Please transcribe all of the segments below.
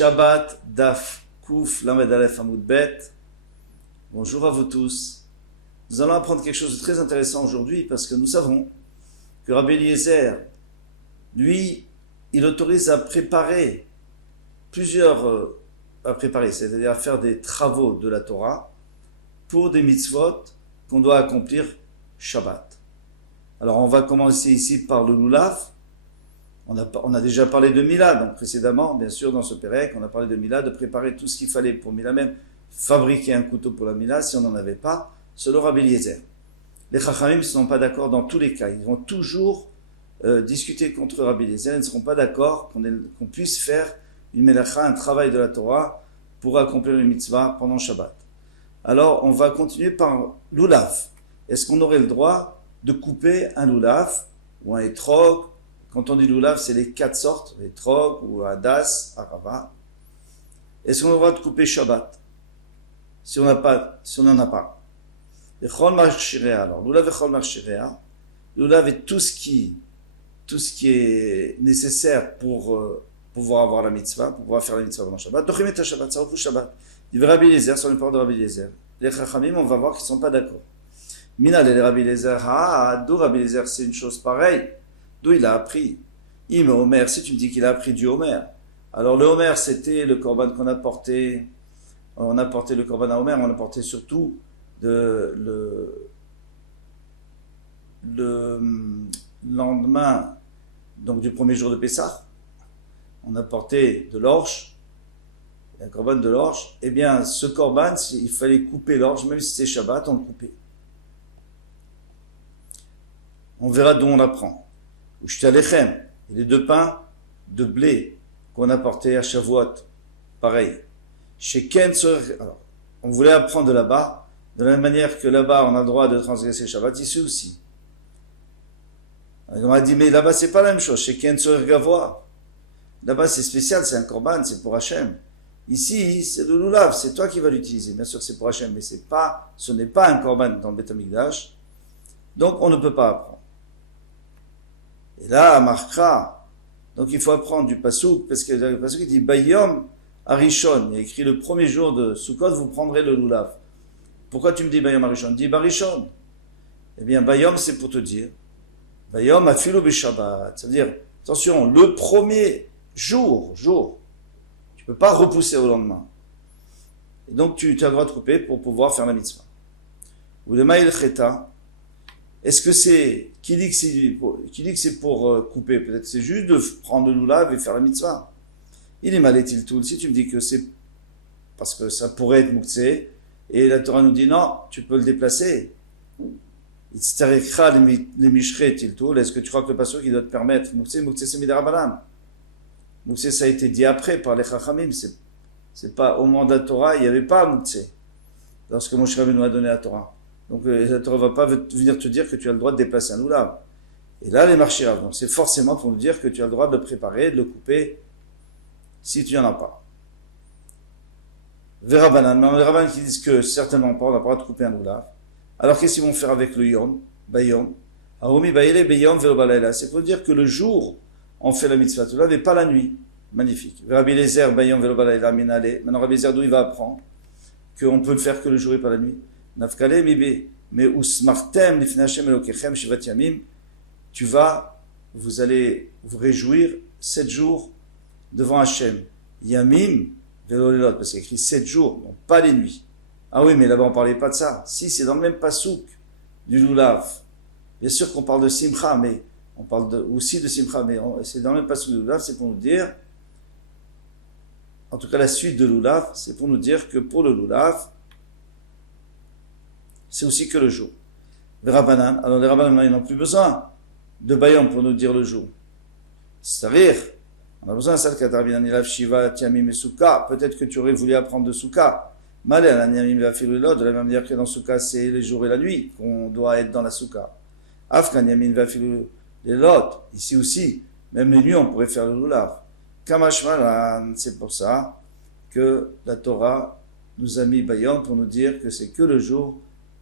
Shabbat Daf Kouf Lamed Aleph Hamoud Bet. Bonjour à vous tous. Nous allons apprendre quelque chose de très intéressant aujourd'hui parce que nous savons que Rabbi Eliezer, lui, il autorise à préparer c'est-à-dire à faire des travaux de la Torah pour des mitzvot qu'on doit accomplir Shabbat. Alors on va commencer ici par le Lulav. On a déjà parlé de Mila, donc précédemment, bien sûr, dans ce Pérec, on a parlé de Mila, de préparer tout ce qu'il fallait pour Mila, même fabriquer un couteau pour la Mila, si on n'en avait pas, selon Rabbi Eliezer. Les Chachamim ne sont pas d'accord dans tous les cas, ils vont toujours discuter contre Rabbi Eliezer, ils ne seront pas d'accord qu'on puisse faire une Melacha, un travail de la Torah, pour accomplir une mitzvah pendant Shabbat. Alors, on va continuer par Lulav. Est-ce qu'on aurait le droit de couper un Lulav ou un Etrog? Quand on dit Lulav, c'est les 4 sortes, Etrog ou Hadas, Arava. Est-ce qu'on a le droit de couper Shabbat si on n'en a pas? Echol Marchirea, alors Lulav Echol Marchirea. Lulav est tout ce qui est nécessaire pour pouvoir avoir la mitzvah, pour pouvoir faire la mitzvah pendant Shabbat. Dochim et Shabbat, ça repousse Shabbat. Il veut Rabbi Eliezer, sur le parole de Rabbi Eliezer. Les Chachamim, on va voir qu'ils ne sont pas d'accord. Mina, les Rabbi Eliezer, d'où Rabbi Eliezer, c'est une chose pareille. D'où il a appris? Mais Homer, si tu me dis qu'il a appris du Homer, alors le Homer, c'était le korban qu'on a porté. On a porté le korban à Homer, on a porté surtout le lendemain, donc du premier jour de Pessah. On a porté de l'orge, un korban de l'orge. Eh bien, ce korban, il fallait couper l'orge, même si c'est Shabbat, on le coupait. On verra d'où on apprend. Ou shtalechem, les 2 pains de blé qu'on a portés à Shavuot, pareil. Chez Ken, alors, on voulait apprendre de là-bas, de la même manière que là-bas on a le droit de transgresser Shabbat, ici aussi. Alors, on a dit, mais là-bas c'est pas la même chose, chez Ken Tzorer Gavoa. Là-bas c'est spécial, c'est un korban, c'est pour Hachem. Ici, c'est le Lulav, c'est toi qui vas l'utiliser. Bien sûr c'est pour Hachem, mais ce n'est pas un korban dans le Beth Amikdash. Donc on ne peut pas apprendre. Et là, Markra, donc il faut apprendre du Passouk, parce que le Passouk il dit Bayom Arishon, il y a écrit le premier jour de Sukkot, vous prendrez le Lulav. Pourquoi tu me dis Bayom Arishon? Dis Barishon. Eh bien, Bayom, c'est pour te dire Bayom Afilu B'Shabbat. Ça veut dire, attention, le premier jour, tu ne peux pas repousser au lendemain. Et donc, tu as le droit de couper pour pouvoir faire la mitzvah. Ou le Maïl Cheta. Est-ce que c'est, qui dit que c'est pour couper? Peut-être c'est juste de prendre le lulav et faire la mitzvah. Il est mal-est-il tout. Si tu me dis que c'est parce que ça pourrait être mouktsé, et la Torah nous dit non, tu peux le déplacer. Itztarekha les mishre tiltou. Est-ce que tu crois que le pasteur qui doit te permettre? Mouktsé c'est midarabanan. Mouktsé ça a été dit après par les chachamim. C'est pas au moment de la Torah, il n'y avait pas mouktsé. Lorsque Moshe Rabbeinu nous a donné la Torah. Donc la Torah ne va pas venir te dire que tu as le droit de déplacer un lulav. Et là, les marchirav, donc c'est forcément pour nous dire que tu as le droit de le préparer, de le couper, si tu n'en as pas. Verabanan, mais les rabbins qui disent que certainement pas, on n'a pas le droit de couper un lulav. Alors qu'est-ce qu'ils vont faire avec le yom, bayom? Aomi baile bayom velobalayla. C'est pour dire que le jour, on fait la mitzvah lulav et pas la nuit. Magnifique. Rabbi Eliezer bayom velobalayla minale. Maintenant Rabbi Eliezer d'où il va apprendre qu'on peut le faire que le jour et pas la nuit. Nafkale mibe, mais usmartem lifnachem elokechem shivat yamim, vous allez vous réjouir 7 jours devant Hachem. Yamim velolelot, parce qu'il y a écrit 7 jours, donc pas les nuits. Ah oui, mais là-bas on parlait pas de ça. Si, c'est dans le même pasouk du Lulav. Bien sûr qu'on parle de Simcha, mais on parle aussi de Simcha, mais c'est dans le même pasouk du Lulav, c'est pour nous dire, en tout cas la suite de Lulav, c'est pour nous dire que pour le Lulav, c'est aussi que le jour. Les Rabbanan, alors les Rabbanan, ils n'ont plus besoin de Bayom pour nous dire le jour. C'est-à-dire, on a besoin de ça, Shiva, Tiamim et Souka. Peut-être que tu aurais voulu apprendre de Souka. Malé, de la même manière que dans Souka, c'est les jours et la nuit qu'on doit être dans la Souka. Afkan, Yamin, Vafilu, les Lot. Ici aussi, même les nuits, on pourrait faire le Lulav. Kamashmalan, c'est pour ça que la Torah nous a mis Bayom pour nous dire que c'est que le jour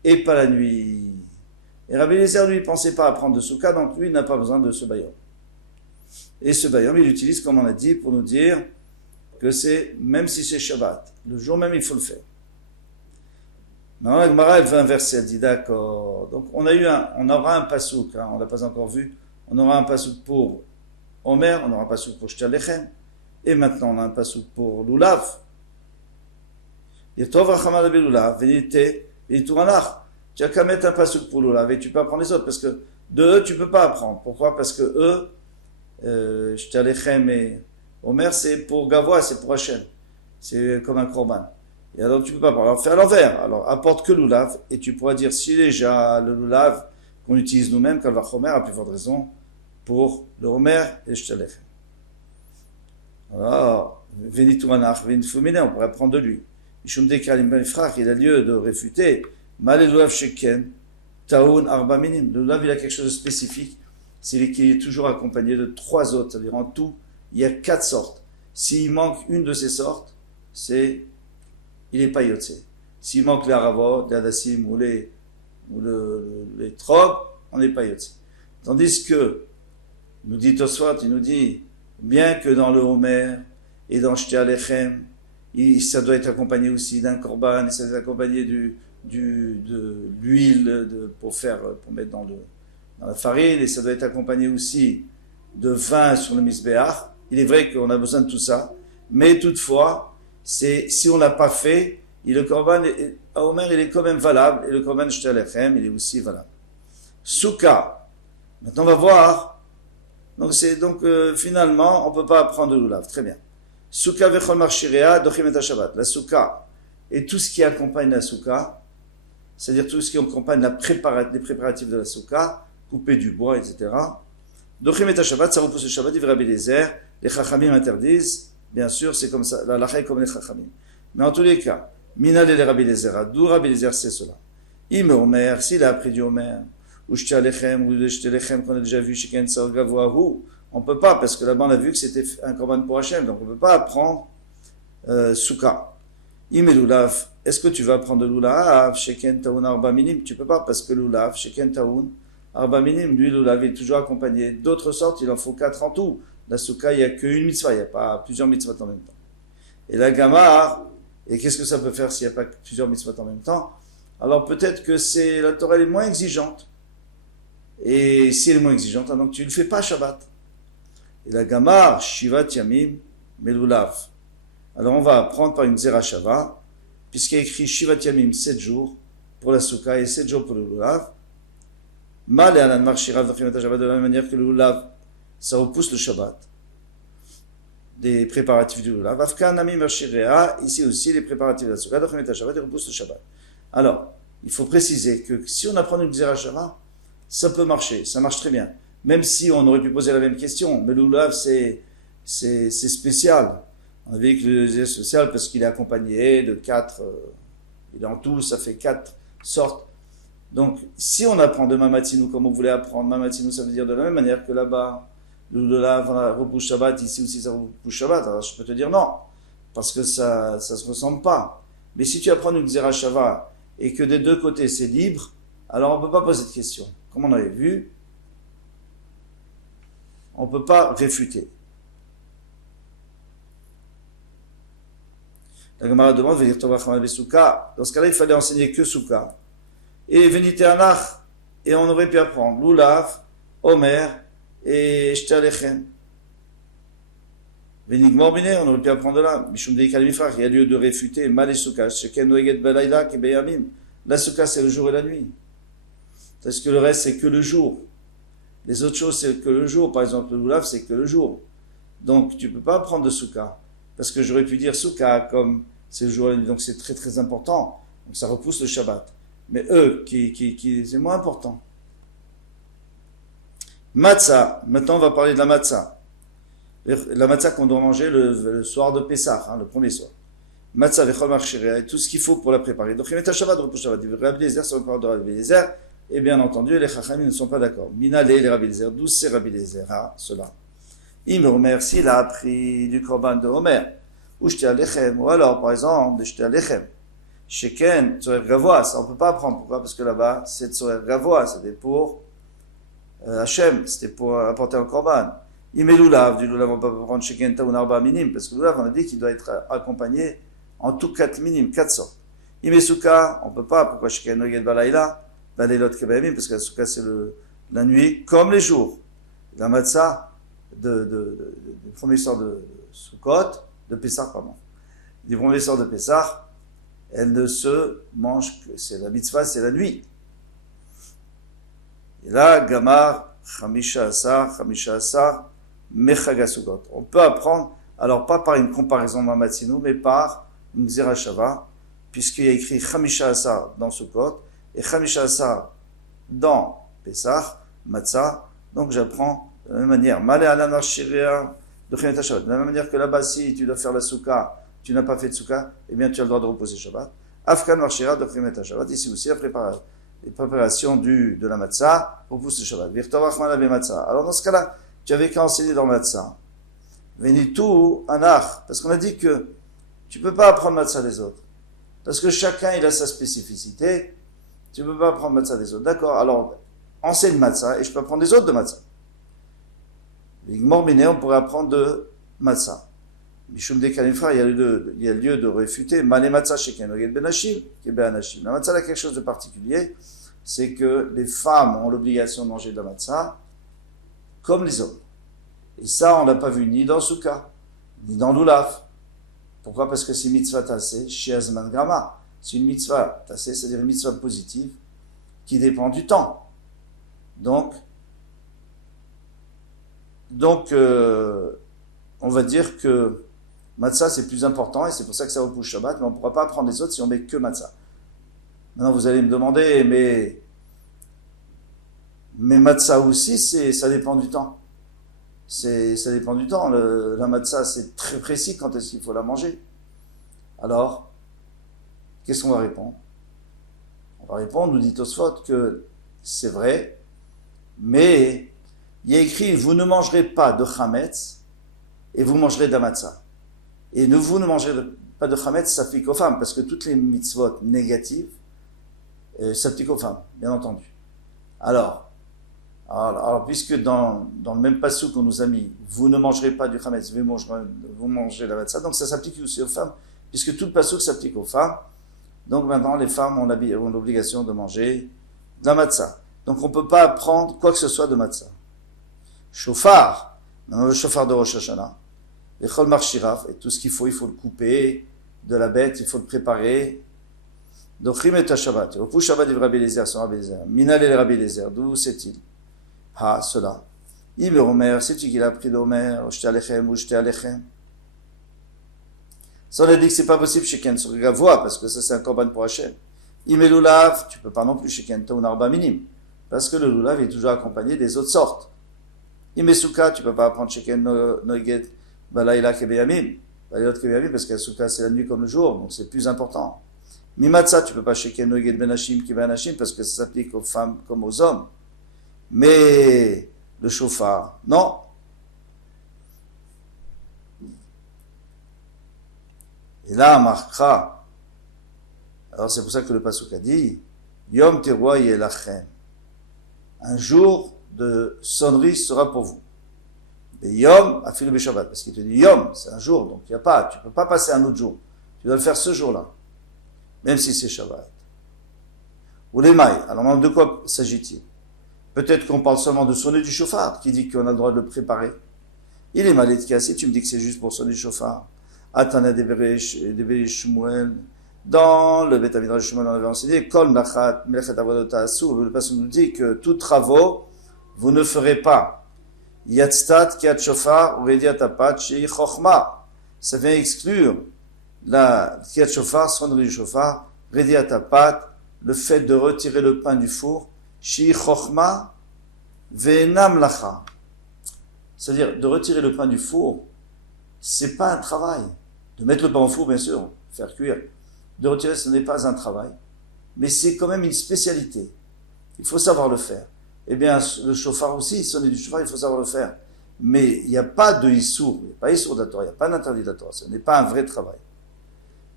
et pas la nuit. Et Rabbi Eliezer, lui, ne pensait pas à prendre de Souka, donc lui, il n'a pas besoin de ce bayom. Et ce bayom, il l'utilise, comme on a dit, pour nous dire que c'est, même si c'est Shabbat, le jour même il faut le faire. Maintenant la Gemara elle veut inverser, elle dit d'accord, donc on aura un pasouk, hein, on l'a pas encore vu, on aura un pasouk pour Omer, on aura un pasouk pour Shtalechem, et maintenant on a un pasouk pour Lulav. Yetov Rachama de Lulav, Venituranach. Tu as qu'à mettre un pasouk pour Lulav et tu peux apprendre les autres, parce que de eux tu peux pas apprendre. Pourquoi? Parce que eux, Shtalechem et Omer c'est pour Gavois, c'est pour Hachem, c'est comme un korban. Et alors tu peux pas apprendre. Alors fais à l'envers, alors apporte que Lulav, et tu pourras dire si déjà le Lulav qu'on utilise nous-mêmes, Kalva Chomer, a plus forte raison, pour le Homer et le Shtalechem. Alors, Venituranach, Venifumine, on pourrait apprendre de lui. Il a lieu de réfuter. Malelulav Sheken, Taoun Arba Minim. Le Lulav, il a quelque chose de spécifique. C'est qu'il est toujours accompagné de 3 autres. C'est-à-dire en tout, il y a 4 sortes. S'il manque une de ces sortes, il n'est pas Yotze. S'il manque les Aravot, les Hadassim ou les Trog, on n'est pas Yotze. Tandis que, nous dit Tosfot, il nous dit, bien que dans le Homer et dans Shte Alechem, ça doit être accompagné aussi d'un korban, et ça doit être accompagné de l'huile pour mettre dans la farine, et ça doit être accompagné aussi de vin sur le misbéach. Il est vrai qu'on a besoin de tout ça, mais toutefois, si on l'a pas fait, le korban à Homer, il est quand même valable, et le korban Shte Alechem, il est aussi valable. Souka. Maintenant, on va voir. Donc, finalement, on peut pas apprendre de Lulav. Très bien. Souka vechol marchirea dochim et Shabbat. La souka et tout ce qui accompagne la souka, c'est-à-dire tout ce qui accompagne les préparatifs de la souka, couper du bois, etc. Dochim et Shabbat, ça repousse le Shabbat, dit Rabbi Eliezer. Les Chachamim interdisent, bien sûr, c'est comme ça, la lacha est comme les Chachamim. Mais en tous les cas, Minal et Rabbi Eliezer, d'où Rabbi Eliezer c'est cela. Im Omer, s'il a appris du Omer, ou Shtalechem, ou Shtalechem qu'on a déjà vu chez Ken Saor Gavoahu, on peut pas, parce que là-bas on a vu que c'était un korban pour Hachem, donc on peut pas apprendre Souka. Im Lulav, est-ce que tu vas apprendre Lulav chez Ken Taoun Arba Minim? Tu peux pas, parce que Lulav chez Ken Taoun Arba Minim, lui Lulav est toujours accompagné d'autres sortes, il en faut 4 en tout. La Souka, il n'y a qu'une mitzvah, il n'y a pas plusieurs mitzvahs en même temps. Et la Gamar, et qu'est-ce que ça peut faire s'il n'y a pas plusieurs mitzvahs en même temps? Alors peut-être que la Torah elle est moins exigeante. Et si elle est moins exigeante, donc tu ne le fais pas Shabbat. Et la Gamar, Shivat Yamim, Melulav. Alors on va apprendre par une Zerachava, puisqu'il y a écrit Shivat Yamim 7 jours pour la Souka et 7 jours pour le Lulav. Mal et Alan Marshirav de la même manière que le Lulav, ça repousse le Shabbat. Des préparatifs du Lulav. Afkan Nami Marshirea, ici aussi les préparatifs de la Souka, de Shabbat, ils repoussent le Shabbat. Alors, il faut préciser que si on apprend une Zerachava, ça peut marcher, ça marche très bien. Même si on aurait pu poser la même question, mais le Lulav c'est spécial. On a vu que le Lulav est spécial parce qu'il est accompagné de 4, il est en tout, ça fait 4 sortes. Donc, si on apprend de Mamatinu comme on voulait apprendre, Mamatinu ça veut dire de la même manière que là-bas, le Lulav repousse Shabbat, ici aussi ça repousse Shabbat. Alors je peux te dire non, parce que ça se ressemble pas. Mais si tu apprends une Zerachava et que des deux côtés c'est libre, alors on ne peut pas poser de question. Comme on avait vu, on ne peut pas réfuter. La Gemara demande, venir Torah Chamal Besouka. Dans ce cas-là, il fallait enseigner que Souka. Et Venite Anach, et on aurait pu apprendre Lulav, Omer et Shtalechem. Venigmor Bine, on aurait pu apprendre là. Mishum Dei Kalimifrach, il y a lieu de réfuter. Mal et Souka, Sheken Noeget Belaïla, Kebeyamim. La Souka, c'est le jour et la nuit. Parce que le reste, c'est que le jour. Les autres choses, c'est que le jour. Par exemple, le Lulav, c'est que le jour. Donc, tu ne peux pas apprendre de Souka. Parce que j'aurais pu dire Souka comme c'est le jour et la nuit. Donc, c'est très, très important. Donc, ça repousse le Shabbat. Mais eux, c'est moins important. Matzah. Maintenant, on va parler de la matzah. La matzah qu'on doit manger le soir de Pessah, le premier soir. Matzah, vechol marchirea, et tout ce qu'il faut pour la préparer. Donc, il met un Shabbat, repousse Shabbat. Rabbi Eliezer, c'est encore de Rabbi Eliezer. Et bien entendu, les Chachamim ne sont pas d'accord. Minale, les Rabbi Eliezer, d'où c'est Rabbi Eliezer, cela. Il me remercie, il a appris du korban de Homer. Ou Shte Alechem, ou alors, par exemple, de Shte Alechem. Sheken, Tzorer Gavoa, ça on peut pas apprendre. Pourquoi? Parce que là-bas, c'est Tzorer Gavoa, c'était pour Hachem, c'était pour apporter un korban. Il met l'oulav, du loulav on peut pas prendre sheken taoun arba minim, parce que l'oulav on a dit qu'il doit être accompagné en tout 4 minim, 4 sortes. Il met souka, on peut pas, pourquoi sheken noged balaïla, balaïlot kebayamim, parce que la souka c'est la nuit, comme les jours. La matzah, du premier sort de Sukkot, de Pessah, pardon. Du premier sort de Pessah, elle ne se mange que, c'est la mitzvah, c'est la nuit. Et là, Gamar, Chamisha Asar, Mechaga Sukkot. On peut apprendre, alors pas par une comparaison Mamatzinu, mais par une Zerachava, puisqu'il y a écrit Chamisha Asar dans Sukkot, et Chamisha Asar dans Pessah, Matzah, donc j'apprends de la même manière. Malé Alan Arshiria, de la même manière que là-bas, si tu dois faire la Souka, tu n'as pas fait de Souka, eh bien tu as le droit de reposer Shabbat. Afkan Marshira de Khimet Shabbat, ici aussi les préparations de la matzah pour pousser le Shabbat. Alors dans ce cas-là, tu avais qu'à enseigner dans matzah. Venitu anach, parce qu'on a dit que tu ne peux pas apprendre matzah des autres. Parce que chacun il a sa spécificité, tu ne peux pas apprendre matzah des autres. D'accord, alors enseigne matzah et je peux apprendre des autres de matzah. On pourrait apprendre de matzah. Mishum de Kalifra, il y a lieu de réfuter. Mané matzah sheken oged benashim, qui est benashim. La matzah a quelque chose de particulier, c'est que les femmes ont l'obligation de manger de la matzah comme les hommes. Et ça, on l'a pas vu ni dans Souka, ni dans l'Oulaf. Pourquoi? Parce que c'est mitzvah tassé, chez Azman Grama. C'est une mitzvah tassé, c'est-à-dire une mitzvah positive, qui dépend du temps. Donc, on va dire que matzah c'est plus important et c'est pour ça que ça repousse Shabbat, mais on ne pourra pas apprendre les autres si on met que matzah. Maintenant vous allez me demander, mais matzah aussi, ça dépend du temps. Ça dépend du temps. La matzah c'est très précis quand est-ce qu'il faut la manger. Alors, qu'est-ce qu'on va répondre? On va répondre, nous dit Tosfot, que c'est vrai, mais il y a écrit, vous ne mangerez pas de chametz et vous mangerez de la matzah. Et vous ne mangerez pas de chametz, ça s'applique aux femmes, parce que toutes les mitzvot négatives s'appliquent aux femmes, bien entendu. Alors puisque dans le même passou qu'on nous a mis, vous ne mangerez pas du chametz, vous mangez de la matzah, donc ça s'applique aussi aux femmes, puisque tout le passou s'applique aux femmes. Donc maintenant, les femmes ont l'obligation de manger de la matzah. Donc on ne peut pas apprendre quoi que ce soit de matzah. Chauffard, maintenant le chauffard de Rosh Hashanah, et chol marshirav, et tout ce qu'il faut le couper de la bête, il faut le préparer. Donc rimet Shabbat, au pou Shabbat du Rabbi Eliezer, son Rabbi Eliezer, minal el Rabbi Eliezer, d'où c'est-il? Ah, cela. Iber Omer, sais-tu qu'il a appris d'Omer, ou j'étais alechem? Ça on a dit que c'est pas possible chez Ken sur Gavois, parce que ça c'est un korban pour Hachem. Imer Lulav, tu peux pas non plus chez Ken Taoun Arba Minim, parce que le Lulav est toujours accompagné des autres sortes. Imesuka, tu peux pas apprendre Sheken Noget Balaïla Kebeyamim, Balaïla Kebeyamim, parce que la Souka c'est la nuit comme le jour, donc c'est plus important. Mimatza, tu peux pas Sheken Noget Benashim Kebeyanashim, parce que ça s'applique aux femmes comme aux hommes. Mais le chauffard, non. Et là, marquera. Alors c'est pour ça que le Pasuk a dit Yom Teroua Yelachem. Un jour de sonnerie sera pour vous. Et Yom a fait le Shabbat, parce qu'il te dit Yom, c'est un jour, donc tu ne peux pas passer un autre jour. Tu dois le faire ce jour-là, même si c'est Shabbat. Ou les mailles. Alors de quoi s'agit-il? Peut-être qu'on parle seulement de sonner du chauffard, qui dit qu'on a le droit de le préparer. Il est mal étiqueté, tu me dis que c'est juste pour sonner du chauffard. Atana de Shmuel. Dans le Beth Midrash Shmuel, on avait enseigné Kol Nachat Melechet Avodot Asur. Le passage nous dit que tous travaux vous ne ferez pas. Yatstat Kiat Shofar Urediat Apat Shei Chochma. Ça vient exclure la Kiat Shofar, sonnerie du chauffard, Rediat Apat, le fait de retirer le pain du four, Shei Chochma Ve'enam Lacha. C'est-à-dire de retirer le pain du four, c'est pas un travail. De mettre le pain au four, bien sûr, faire cuire. De retirer, ce n'est pas un travail, mais c'est quand même une spécialité. Il faut savoir le faire. Eh bien, le chauffard aussi, sonner du chauffard, il faut savoir le faire. Mais il n'y a pas de issour, il n'y a pas issour de la Torah, il n'y a pas d'interdit de la Torah, ce n'est pas un vrai travail.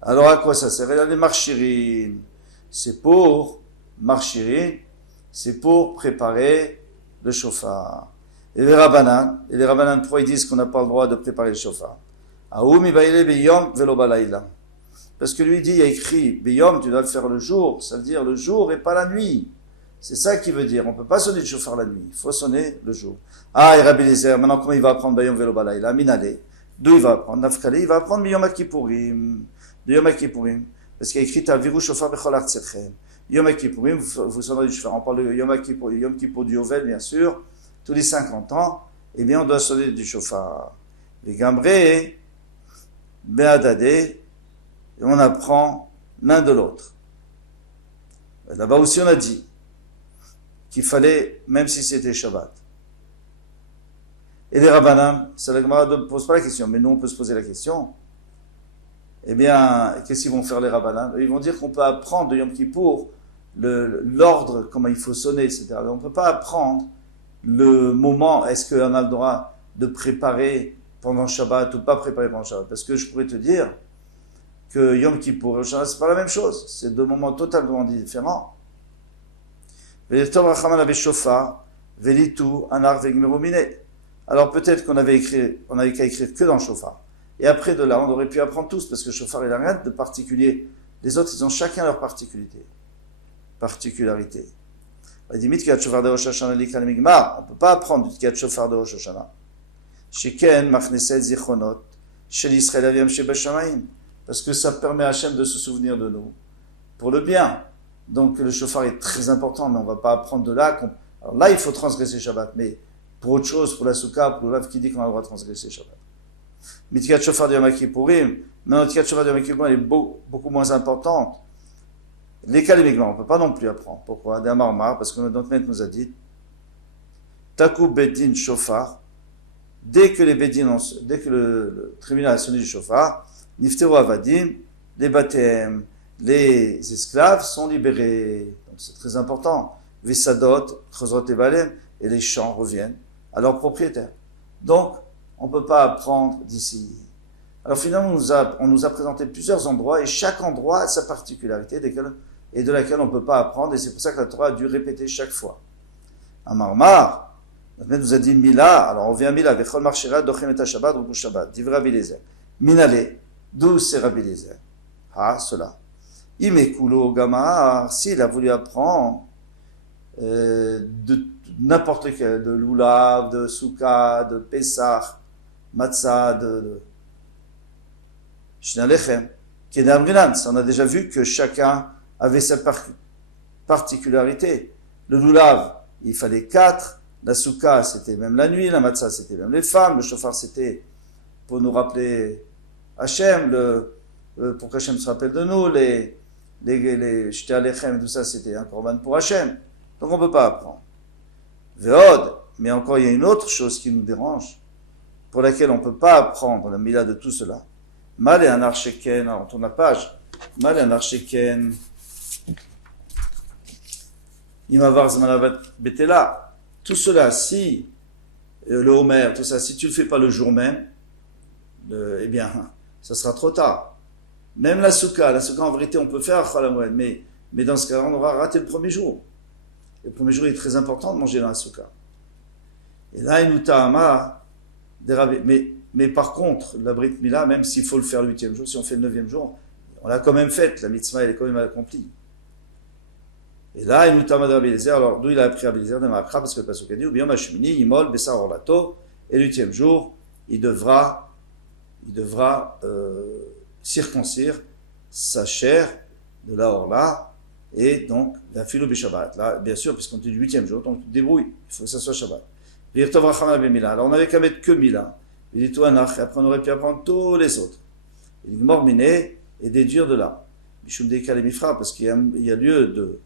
Alors à quoi ça sert? Et là, les marchirines, c'est pour marchirin, c'est pour préparer le chauffard. Et les Rabbanan, pourquoi ils disent qu'on n'a pas le droit de préparer le shofar? Aoumi baile beyom velo balayla. Parce que lui il dit, il y a écrit, beyom, tu dois le faire le jour, ça veut dire le jour et pas la nuit. C'est ça qui veut dire, on ne peut pas sonner le shofar la nuit, il faut sonner le jour. Ah, et Rabbi Eliezer, maintenant comment il va apprendre beyom velo balayla? Minale. D'où il va apprendre? Nafkale, il va apprendre Yom Kippourim. De Yom Kippourim. Parce qu'il y a écrit, Taviru shofar bechol artechem. Yom Kippourim, vous sonnerez du shofar. On parle de Yom Kippur du Yovel, bien sûr. Tous les 50 ans, eh bien, on doit sonner du shofar. Les Gambré, Be'adade, et on apprend l'un de l'autre. Là-bas aussi, on a dit qu'il fallait, même si c'était Shabbat. Et les Rabbanan, ça la Gemara ne pose pas la question, mais nous, on peut se poser la question. Eh bien, qu'est-ce qu'ils vont faire les Rabbanan? Ils vont dire qu'on peut apprendre de Yom Kippour l'ordre, comment il faut sonner, etc. On ne peut pas apprendre le moment, est-ce qu'on a le droit de préparer pendant Shabbat ou pas préparer pendant Shabbat? Parce que je pourrais te dire que Yom Kippour et Shabbat, c'est pas la même chose. C'est deux moments totalement différents. Alors peut-être qu'on avait qu'à écrire que dans le Shofar. Et après de là, on aurait pu apprendre tous, parce que le Shofar, il n'a rien de particulier. Les autres, ils ont chacun leur particularité. On ne peut pas apprendre du Tkiyat Shofar de Rosh Hashanah. Sheken machneset zichronot shel Yisrael avim shebashamayim. Parce que ça permet à Hachem de se souvenir de nous pour le bien. Donc le Shofar est très important, mais on ne va pas apprendre de là. Alors là, il faut transgresser Shabbat, mais pour autre chose, pour la Souka, pour le Rav qui dit qu'on a le droit de transgresser Shabbat. Mais Tkiyat Shofar de Yom Kippourim, non, Tkiyat Shofar de Yom Kippourim, elle est beaucoup moins importante. Les Kalimigma, on ne peut pas non plus apprendre. Pourquoi? Des Marmar, parce que notre maître nous a dit Takou Bedin Shofar, dès que le tribunal a sonné du Shofar, Nifteru Avadim, les Batem, les esclaves sont libérés. Donc c'est très important. Visadot, Chosrot et Balem, et les champs reviennent à leurs propriétaires. Donc, on ne peut pas apprendre d'ici. Alors finalement, on nous a présenté plusieurs endroits, et chaque endroit a sa particularité, et de laquelle on ne peut pas apprendre, et c'est pour ça que la Torah a dû répéter chaque fois. À Marmar, notre maître nous a dit Mila, alors on vient à Mila, Vechol Marchera, Dochem et Shabbat, Rubu Shabbat, Div Rabbi Eliezer. Minale, d'où c'est Rabbi Eliezer? Ah, cela. Imekulo Gamar, s'il a voulu apprendre de n'importe quel, de Lulav, de Souka, de Pesach, Matzah, de Shnalechem, Kedam Rinan, on a déjà vu que chacun avait sa particularité. Le Lulav, il fallait 4, la Souka, c'était même la nuit, la Matzah, c'était même les femmes, le Shofar, c'était pour nous rappeler Hachem, pour qu'Hachem se rappelle de nous, les Shte Alechem, tout ça, c'était un korban pour Hachem. Donc on ne peut pas apprendre. Veod, mais encore il y a une autre chose qui nous dérange, pour laquelle on ne peut pas apprendre la mila de tout cela. Mal et un archeken, alors on tourne la page. Mal et un archeken. Imavar zmanavat betela. Tout cela, si le Homer, tout ça, si tu ne le fais pas le jour même, eh bien, ça sera trop tard. Même la souka en vérité, on peut faire Chalamoued, mais dans ce cas, on aura raté le premier jour. Le premier jour, il est très important de manger dans la souka. Et là, il nous ta'ama, mais par contre, la Brit Mila, même s'il faut le faire le 8e jour, si on fait le 9e jour, on l'a quand même faite, la mitzvah, elle est quand même accomplie. Et là, il nous ta'ama de Rabbi Eliezer, alors d'où il a appris Rabbi Eliezer de Maakra, parce que le Pasuk a dit, ou bien Mashmini, Imol, Bessar Orlato, et le 8e jour, il devra circoncire sa chair de la Orla, et donc, la filo Shabbat. Là, bien sûr, puisqu'on est du 8e jour, donc tu te débrouilles, il faut que ça soit Shabbat. Alors, on n'avait qu'à mettre que Mila. Il dit, toi, Nach, et après, on aurait pu apprendre tous les autres. Il dit, morminé, et déduire de là. Mishum Deika le Mifra, parce qu'il y a lieu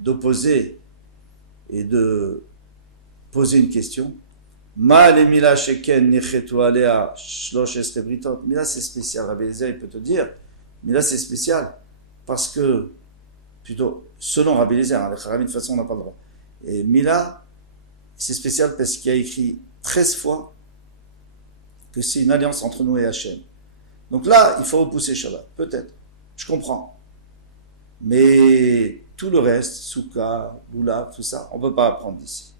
d'opposer et de poser une question. Ma le Mila Sheken Nichetu Alea Shlosh Estre Britot. Mila, c'est spécial. Rabbi Eliezer, il peut te dire, Mila, c'est spécial. Parce que, plutôt, selon Rabbi Eliezer, les Charamim, de toute façon, on n'a pas le droit. Et Mila, c'est spécial parce qu'il y a écrit 13 fois que c'est une alliance entre nous et Hachem. Donc là, il faut repousser Shabbat. Peut-être. Je comprends. Mais tout le reste, Souka, Lulav, tout ça, on ne peut pas apprendre d'ici.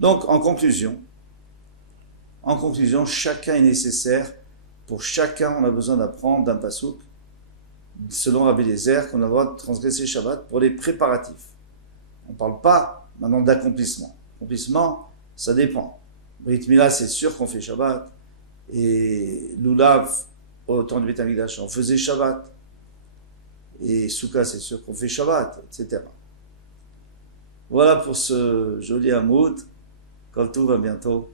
Donc, en conclusion, chacun est nécessaire. Pour chacun, on a besoin d'apprendre d'un pasouk, selon Rabbi Eliezer, qu'on a le droit de transgresser Shabbat pour les préparatifs. On ne parle pas maintenant d'accomplissement. Accomplissement, ça dépend. Brit Mila, c'est sûr qu'on fait Shabbat. Et Lulav, au temps du Beit HaMikdash, on faisait Shabbat. Et Souka, c'est sûr qu'on fait Shabbat, etc. Voilà pour ce joli hamoud. Kol Tov, à bientôt.